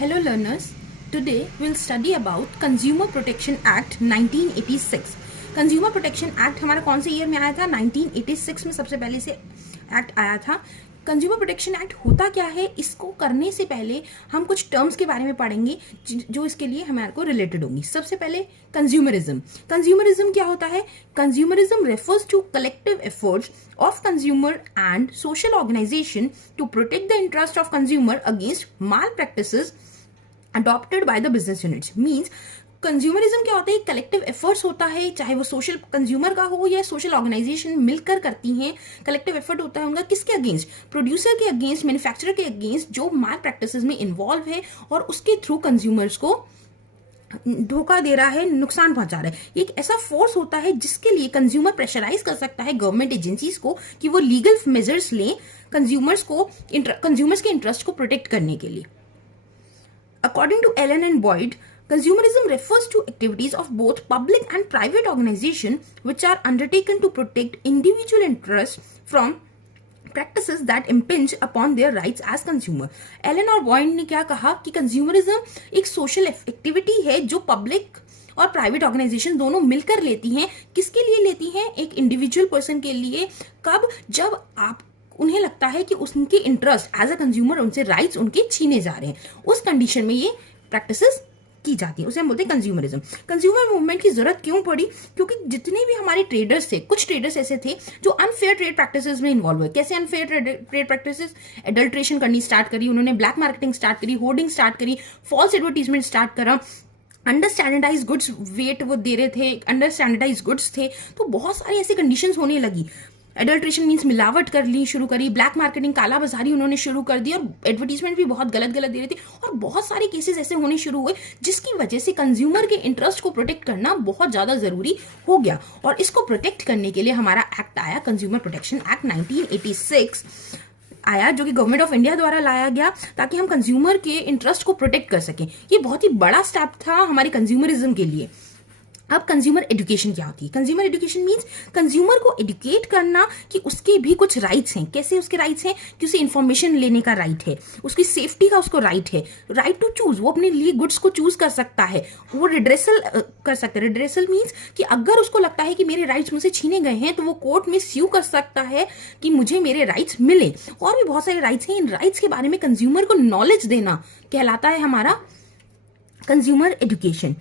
Hello learners, today we'll study about Consumer Protection Act 1986. Consumer protection act हमारा कौन से year में आया था? 1986 में सबसे पहले से एक्ट आया था। कंज्यूमर प्रोटेक्शन एक्ट होता क्या है, इसको करने से पहले हम कुछ टर्म्स के बारे में पढ़ेंगे जो इसके लिए हमारे को रिलेटेड होंगी। सबसे पहले कंज्यूमरिज्म। कंज्यूमरिज्म क्या होता है? Consumerism refers to collective efforts of consumer and social organization to protect the interest of consumer against malpractices adopted by the business units. Means consumerism क्या होता है? कलेक्टिव एफर्ट्स होता है, चाहे वो सोशल कंज्यूमर का हो या सोशल ऑर्गेनाइजेशन मिलकर करती हैं। कलेक्टिव एफर्ट होता है उनका किसके अगेंस्ट? प्रोड्यूसर के अगेंस्ट, मैन्युफैक्चरर के अगेंस्ट जो माल प्रैक्टिसेस में इन्वॉल्व है और उसके थ्रू कंज्यूमर्स को धोखा दे रहा है, नुकसान पहुंचा रहा है। एक ऐसा फोर्स होता है जिसके लिए कंज्यूमर प्रेशराइज कर सकता है गवर्नमेंट एजेंसीज को कि वो लीगल मेजर्स लें कंज्यूमर्स के इंटरेस्ट को प्रोटेक्ट करने के लिए। According to Allen and Boyd, consumerism refers to activities of both public and private organization which are undertaken to protect individual interests from practices that impinge upon their rights as consumer. Allen और Boyd ने क्या कहा कि consumerism एक social activity है जो public और private organisation दोनों मिलकर लेती हैं। किसके लिए लेती हैं? एक इंडिविजुअल पर्सन के लिए। कब? जब उन्हें लगता है कि उनके इंटरेस्ट एज अ कंज्यूमर, उनसे राइट्स उनके छीने जा रहे हैं, उस कंडीशन में ये प्रैक्टिसेस की जाती है, उसे हम बोलते हैं कंज्यूमरिज्म। कंज्यूमर मूवमेंट की जरूरत क्यों पड़ी? क्योंकि जितने भी हमारे ट्रेडर्स थे, कुछ ट्रेडर्स ऐसे थे जो अनफेयर ट्रेड प्रैक्टिसेस में इन्वॉल्व हुए। कैसे अनफेयर ट्रेड प्रैक्टिसेस? एडल्ट्रेशन करनी स्टार्ट करी उन्होंने, ब्लैक मार्केटिंग स्टार्ट करी, होर्डिंग स्टार्ट करी, फॉल्स एडवर्टीजमेंट स्टार्ट करा, अंडर स्टैंडर्डाइज गुड्स वेट वो दे रहे थे, अंडर स्टैंडर्डाइज गुड्स थे। तो बहुत सारी ऐसी कंडीशंस होने लगी। एडल्ट्रेशन मीन्स मिलावट करनी शुरू करी, ब्लैक मार्केटिंग, काला बाजारी उन्होंने शुरू कर दी और एडवर्टीजमेंट भी बहुत गलत गलत दे रहे थे। और बहुत सारे केसेस ऐसे होने शुरू हुए जिसकी वजह से कंज्यूमर के इंटरेस्ट को प्रोटेक्ट करना बहुत ज्यादा जरूरी हो गया। और इसको प्रोटेक्ट करने के लिए हमारा एक्ट आया, कंज्यूमर प्रोटेक्शन एक्ट 1986 आया, जो कि गवर्नमेंट ऑफ इंडिया द्वारा लाया गया ताकि हम कंज्यूमर के इंटरेस्ट को प्रोटेक्ट कर सकें। ये बहुत ही बड़ा स्टेप था हमारे कंज्यूमरिज्म के लिए। अब कंज्यूमर एजुकेशन क्या होती है? कंज्यूमर एजुकेशन मींस कंज्यूमर को एजुकेट करना कि उसके भी कुछ राइट्स हैं। कैसे उसके राइट्स हैं? कि उसे इन्फॉर्मेशन लेने का राइट है, उसकी सेफ्टी का उसको राइट है, राइट टू चूज, वो अपने लिए गुड्स को चूज कर सकता है, वो रिड्रेसल कर सकता है। रिड्रेसल मीन्स कि अगर उसको लगता है कि मेरे राइट्स मुझसे छीने गए हैं तो वो कोर्ट में स्यू कर सकता है कि मुझे मेरे राइट्स मिले। और भी बहुत सारे राइट्स हैं। इन राइट्स के बारे में कंज्यूमर को नॉलेज देना कहलाता है हमारा कंज्यूमर एजुकेशन।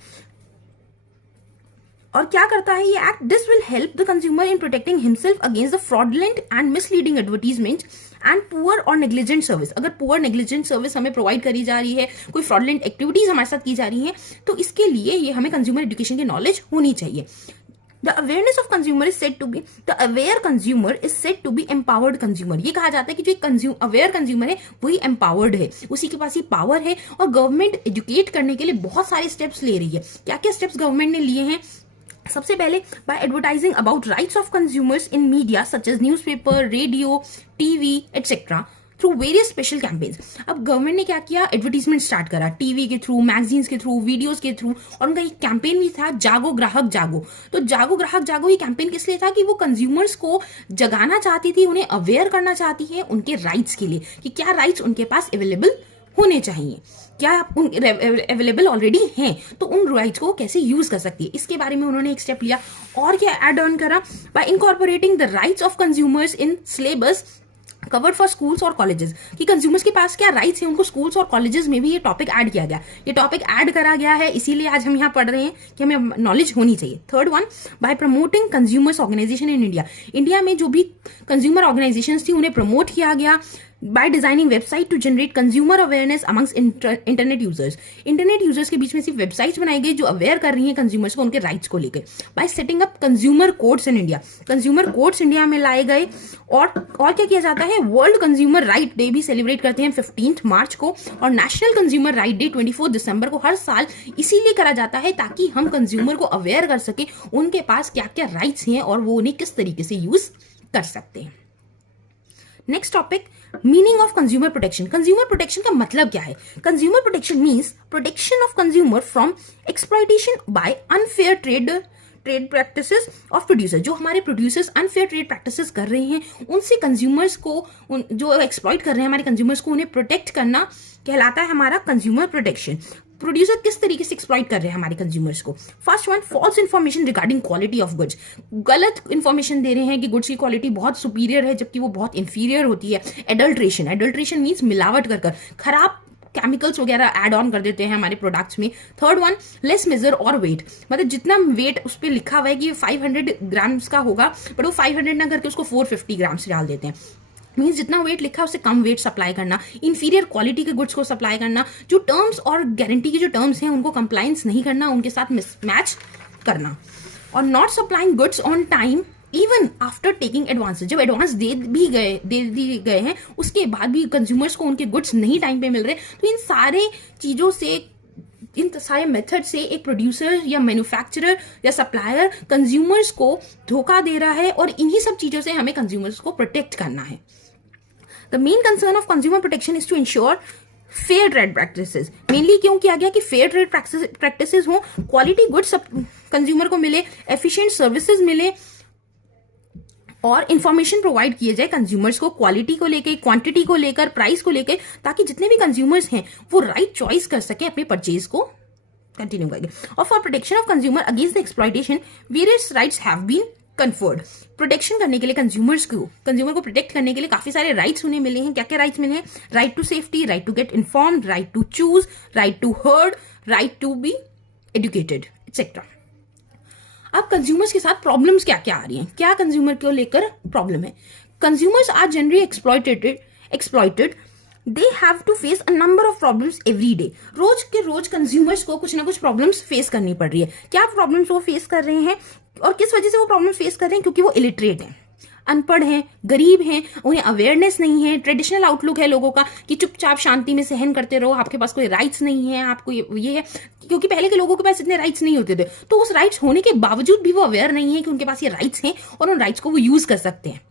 और क्या करता है ये act? This will help the consumer in protecting himself against the fraudulent and misleading advertisement and poor और नेग्लिजेंट सर्विस। अगर पुअर नेग्लिजेंट सर्विस हमें प्रोवाइड करी जा रही है, कोई फ्रॉडलेंट एक्टिविटीज हमारे साथ की जा रही है, तो इसके लिए ये हमें कंज्यूमर एजुकेशन की नॉलेज होनी चाहिए। The awareness of consumer is said to be, the aware consumer is said to be empowered consumer. ये कहा जाता है कि जो एक अवेयर कंज्यूमर है वही empowered है, उसी के पास ये पावर है। और गवर्नमेंट एजुकेट करने के लिए बहुत सारे स्टेप्स ले रही है। क्या क्या स्टेप्स गवर्नमेंट ने लिए हैं? सबसे पहले by advertising about rights of consumers in media such as newspaper, radio, TV etcetera through various special campaigns. अब गवर्नमेंट ने क्या किया? एडवर्टीजमेंट स्टार्ट करा टीवी के थ्रू, मैगजीन्स के थ्रू, वीडियोस के थ्रू। और उनका एक कैंपेन भी था, जागो ग्राहक जागो। तो जागो ग्राहक जागो ये कैंपेन किस लिए था? कि वो कंज्यूमर्स को जगाना चाहती थी, उन्हें अवेयर करना चाहती है उनके राइट्स के लिए कि क्या राइट्स उनके पास अवेलेबल होने चाहिए, क्या अवेलेबल ऑलरेडी हैं, तो उन राइट्स को कैसे यूज कर सकती है, इसके बारे में उन्होंने एक स्टेप लिया। और क्या एड ऑन करा? Bye incorporating the rights of consumers in syllabus covered for schools और कॉलेजेस। कि कंज्यूमर्स के पास क्या राइट्स हैं, उनको स्कूल्स और कॉलेजेस में भी ये टॉपिक ऐड किया गया। ये टॉपिक ऐड करा गया है, इसीलिए आज हम यहाँ पढ़ रहे हैं कि हमें नॉलेज होनी चाहिए। Third one, by promoting consumers organisation in India. India में जो भी कंज्यूमर ऑर्गेनाइजेशन थी उन्हें प्रमोट किया गया। by designing website to generate consumer awareness amongst internet users. Internet users के बीच में सिर्फ वेबसाइट्स बनाई गई जो अवेयर कर रही हैं कंज्यूमर्स को उनके राइट्स को लेकर। Bye setting up consumer codes in India, consumer codes India में लाए गए। और क्या किया जाता है? वर्ल्ड कंज्यूमर राइट डे भी सेलिब्रेट करते हैं 15 मार्च को, और नेशनल कंज्यूमर राइट डे 24 दिसंबर को हर साल इसीलिए करा जाता है ताकि हम कंज्यूमर को अवेयर कर सके उनके पास क्या क्या राइट्स हैं और वो उन्हें किस तरीके से यूज कर सकते हैं। Next topic, meaning of consumer protection. Consumer protection का मतलब क्या है? Consumer protection means protection of consumer from exploitation by unfair trade practices of producer, जो हमारे प्रोड्यूसर्स अनफेयर ट्रेड प्रैक्टिसेस कर रहे हैं उनसे कंज्यूमर्स को, जो एक्सप्लॉइट कर रहे हैं हमारे कंज्यूमर्स को, उन्हें प्रोटेक्ट करना कहलाता है हमारा कंज्यूमर प्रोटेक्शन। प्रोड्यूसर किस तरीके से एक्सप्लॉइट कर रहे हैं हमारे कंज्यूमर्स को? First one, false information regarding quality of goods. गलत इन्फॉर्मेशन दे रहे हैं कि गुड्स की क्वालिटी बहुत सुपीरियर है जबकि वो बहुत इंफीरियर होती है। एडल्ट्रेशन, एडल्ट्रेशन मीन्स मिलावट कर खराब केमिकल्स वगैरह ऐड ऑन कर देते हैं हमारे प्रोडक्ट्स में। थर्ड वन, लेस मेजर और वेट, मतलब जितना वेट उस पर लिखा हुआ है कि 500 ग्राम्स का होगा बट वो 500 ना करके उसको 450 ग्राम्स डाल देते हैं। मीन्स जितना वेट लिखा है उससे कम वेट सप्लाई करना, इंफीरियर क्वालिटी के गुड्स को सप्लाई करना, जो टर्म्स और गारंटी के जो टर्म्स हैं उनको कंप्लायंस नहीं करना, उनके साथ मिसमैच करना, और not supplying goods on time even after taking advance. जब एडवांस दे दिए गए हैं उसके बाद भी कंज्यूमर्स को उनके गुड्स नहीं टाइम पे मिल रहे, तो इन सारे चीजों से, इन सारे मेथड से एक प्रोड्यूसर या मैन्युफैक्चरर या सप्लायर कंज्यूमर्स को धोखा दे रहा है, और इन्हीं सब चीजों से हमें कंज्यूमर्स को प्रोटेक्ट करना है। The main concern of consumer protection is to ensure fair trade practices. Mainly क्यों किया गया कि फेयर ट्रेड प्रैक्टिसेस हो, क्वालिटी गुड्स कंज्यूमर को मिले, एफिशिएंट सर्विसेज मिले, और इंफॉर्मेशन प्रोवाइड किए जाए कंज्यूमर्स को क्वालिटी को लेकर, क्वांटिटी को लेकर, प्राइस को लेकर, ताकि जितने भी कंज्यूमर्स हैं वो राइट चॉइस कर सके अपने परचेज को कंटिन्यू करके। और for protection of consumer against the exploitation various rights have been conferred. Protection करने के लिए कंज्यूमर को प्रोटेक्ट करने के लिए काफी सारे राइट्स उन्हें मिले हैं। क्या क्या राइट्स मिले हैं? Right to safety, right to get informed, right to choose, right to heard, right to be educated etcetera. अब कंज्यूमर्स के साथ प्रॉब्लम्स क्या क्या आ रही हैं? क्या कंज्यूमर को लेकर प्रॉब्लम है? Consumers are generally exploited, they have to face a number of problems every day. रोज के रोज कंज्यूमर्स को कुछ ना कुछ प्रॉब्लम्स फेस करनी पड़ रही है। क्या प्रॉब्लम्स वो फेस कर रहे हैं और किस वजह से वो प्रॉब्लम्स फेस कर रहे हैं? क्योंकि वो इलिटरेट हैं, अनपढ़ हैं, गरीब हैं, उन्हें अवेयरनेस नहीं है, ट्रेडिशनल आउटलुक है लोगों का कि चुपचाप शांति में सहन करते रहो, आपके पास कोई राइट्स नहीं है, आपको ये है। क्योंकि पहले के लोगों के पास इतने राइट्स नहीं होते थे, तो उस राइट्स होने के बावजूद भी वो अवेयर नहीं है कि उनके पास ये राइट्स हैं और उन राइट्स को वो यूज कर सकते हैं।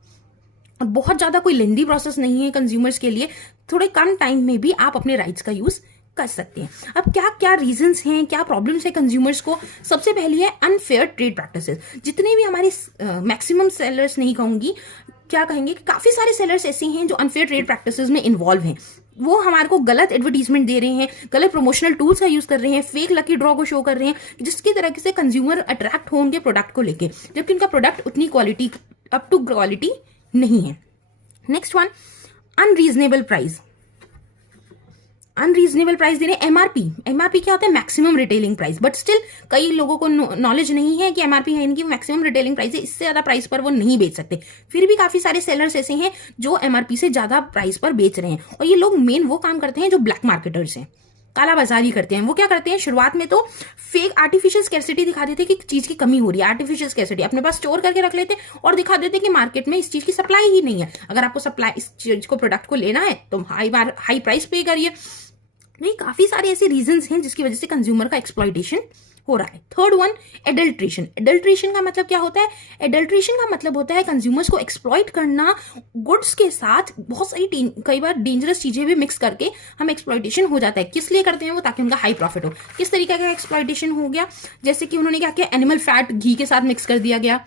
और बहुत ज्यादा कोई लेंदी प्रोसेस नहीं है कंज्यूमर्स के लिए, थोड़े कम टाइम में भी आप अपने राइट्स का यूज कर सकते हैं। अब क्या क्या रीजंस हैं, क्या प्रॉब्लम्स है कंज्यूमर्स को? सबसे पहली है अनफेयर ट्रेड प्रैक्टिसेस। जितने भी हमारे मैक्सिमम सेलर्स नहीं कहूंगी, क्या कहेंगे कि काफी सारे सेलर्स ऐसे हैं जो अनफेयर ट्रेड प्रैक्टिसेस में इन्वॉल्व हैं। वो हमारे को गलत एडवर्टीजमेंट दे रहे हैं, गलत प्रमोशनल टूल्स का यूज कर रहे हैं, फेक लकी ड्रॉ को शो कर रहे हैं, जिसकी तरह से कंज्यूमर अट्रैक्ट हो उनके प्रोडक्ट को लेके, जबकि उनका प्रोडक्ट उतनी क्वालिटी, अप टू क्वालिटी नहीं है। Next one, unreasonable price. Unreasonable price दे रहे हैं। एमआरपी क्या होता है? Maximum retailing price. But still कई लोगों को नॉलेज नहीं है कि एमआरपी है इनकी मैक्सिमम रिटेलिंग प्राइस है, इससे ज्यादा प्राइस पर वो नहीं बेच सकते। फिर भी काफी सारे सेलर्स ऐसे हैं जो एमआरपी से ज्यादा प्राइस पर बेच रहे हैं, और ये लोग मेन वो काम करते हैं जो ब्लैक मार्केटर्स हैं, काला बाजारी करते हैं। वो क्या करते हैं? शुरुआत में तो फेक आर्टिफिशियल स्कैरसिटी दिखा देते कि चीज की कमी हो रही है, आर्टिफिशियल स्कैरसिटी अपने पास स्टोर करके रख लेते और दिखा देते कि मार्केट में इस चीज की सप्लाई ही नहीं है, अगर आपको सप्लाई इस चीज को प्रोडक्ट को लेना है तो हाई प्राइस पे करिए। नहीं, काफी सारे ऐसे रीजंस हैं जिसकी वजह से कंज्यूमर का एक्सप्लॉइटेशन हो रहा है। Third one, adulteration. एडल्ट्रेशन का मतलब क्या होता है? एडल्ट्रेशन का मतलब होता है कंज्यूमर्स को एक्सप्लॉइट करना, गुड्स के साथ बहुत सारी कई बार डेंजरस चीजें भी मिक्स करके हम एक्सप्लॉइटेशन हो जाता है। किस लिए करते हैं वो? ताकि उनका हाई प्रॉफिट हो। किस तरीके का एक्सप्लॉइटेशन हो गया? जैसे कि उन्होंने क्या किया, एनिमल फैट घी के साथ मिक्स कर दिया गया,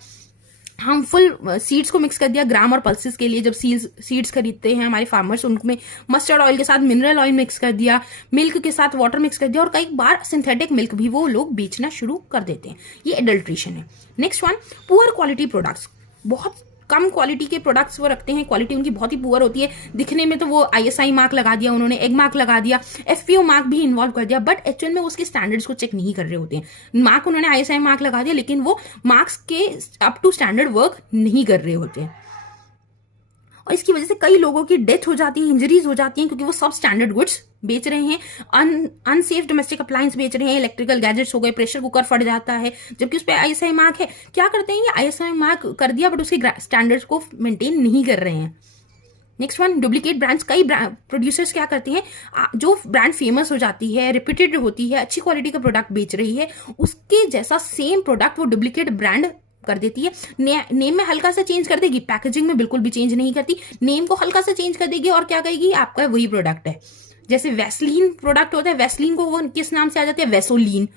हार्मफुल सीड्स को मिक्स कर दिया ग्राम और पल्सेस के लिए। जब सीड्स खरीदते हैं हमारे फार्मर्स, उनमें मस्टर्ड ऑयल के साथ मिनरल ऑयल मिक्स कर दिया, मिल्क के साथ वाटर मिक्स कर दिया, और कई बार सिंथेटिक मिल्क भी वो लोग बेचना शुरू कर देते हैं। ये एडल्ट्रेशन है। Next one, poor quality products. बहुत कम क्वालिटी के प्रोडक्ट्स वो रखते हैं, क्वालिटी उनकी बहुत ही पुअर होती है। दिखने में तो वो आईएसआई मार्क लगा दिया उन्होंने, एग मार्क लगा दिया, एफपीओ मार्क भी इन्वॉल्व कर दिया, बट एक्चुअल में उसके स्टैंडर्ड्स को चेक नहीं कर रहे होते हैं। मार्क उन्होंने आईएसआई मार्क लगा दिया, लेकिन वो मार्क्स के अप टू स्टैंडर्ड वर्क नहीं कर रहे होते हैं, और इसकी वजह से कई लोगों की डेथ हो जाती है, इंजरीज हो जाती हैं, क्योंकि वो सब स्टैंडर्ड गुड्स बेच रहे हैं। अनसेफ डोमेस्टिक अप्लायंस बेच रहे हैं, इलेक्ट्रिकल गैजेट्स हो गए, प्रेशर कुकर फट जाता है जबकि उस पर आईएसआई मार्क है। क्या करते हैं? ये आईएसआई मार्क कर दिया बट उसके स्टैंडर्ड्स को मेंटेन नहीं कर रहे हैं। Next one, duplicate brands. कई प्रोड्यूसर्स क्या करते हैं, जो ब्रांड फेमस हो जाती है, रिपीटेड होती है, अच्छी क्वालिटी का प्रोडक्ट बेच रही है, उसके जैसा सेम प्रोडक्ट वो डुप्लीकेट ब्रांड कर देती है। नेम में हल्का सा चेंज कर देगी, पैकेजिंग में बिल्कुल भी चेंज नहीं करती, नेम को हल्का सा चेंज कर देगी और क्या कहेगी, आपका वही प्रोडक्ट है। जैसे वैसलीन प्रोडक्ट होता है, वैसलीन को वो किस नाम से आ जाती है? वैसोलीन।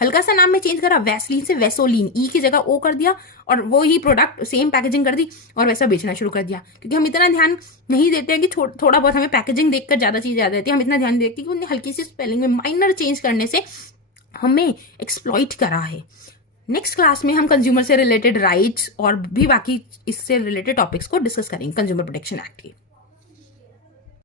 हल्का सा नाम में चेंज करा, वैसलीन से वैसोलीन, ई की जगह ओ कर दिया और वो ही प्रोडक्ट सेम पैकेजिंग कर दी और वैसा बेचना शुरू कर दिया। क्योंकि हम इतना ध्यान नहीं देते हैं कि थोड़ा बहुत हमें पैकेजिंग देखकर ज़्यादा चीज़ याद रहती है, हम इतना ध्यान देते हैं कि उन्हें हल्की सी स्पेलिंग में माइनर चेंज करने से हमें एक्सप्लॉइट करा है। नेक्स्ट क्लास में हम कंज्यूमर से रिलेटेड राइट्स और भी बाकी इससे रिलेटेड टॉपिक्स को डिस्कस करेंगे कंज्यूमर प्रोटेक्शन एक्ट के।